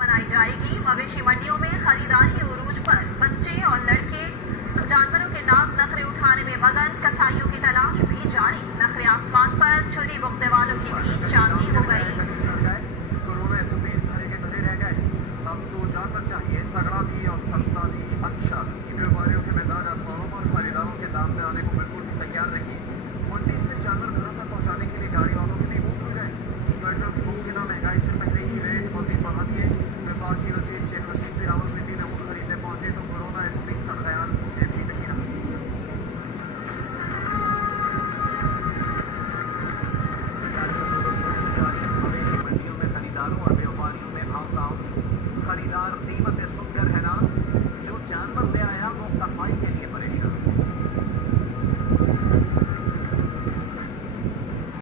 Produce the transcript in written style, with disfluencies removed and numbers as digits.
मनाई जाएगी। मवेशी मंडियों में खरीदारी उरूज पर बच्चे और लड़के जानवरों के नाज नखरे उठाने में मगन। कसाईयों की तलाश भी जारी। नखरे आसमान पर, छुरी भुगतने वालों की भी चांदी हो गई। कोरोना SOPs धरे के धरे रह गए। अब तो जानवर चाहिए, तगड़ा भी और सस्ता भी, अच्छा भी। व्यापारियों के मिजाज आसमानों पर, खरीदारों के दाम में आने को बिल्कुल भी तैयार नहीं। मंडी से जानवर घरों तक पहुंचाने के लिए गाड़ी वालों के भी मुंह खुल गए। पेट्रोल की मुमकिन महंगाई से पहले ही रेट मजीद बढ़ा दिए। विभाग की वजीर शेख रशीद भी रावलपिंडी में ऊँट खरीदने पहुंचे तो कोरोना SOPs का ख्याल उन्हें भी नहीं रहा। मवेशी मंडियों में खरीदारों और व्यापारियों में भाव ताव। खरीदार कीमतें सुनकर हैरान, जो जानवर ले आया वो कसाई के लिए परेशान।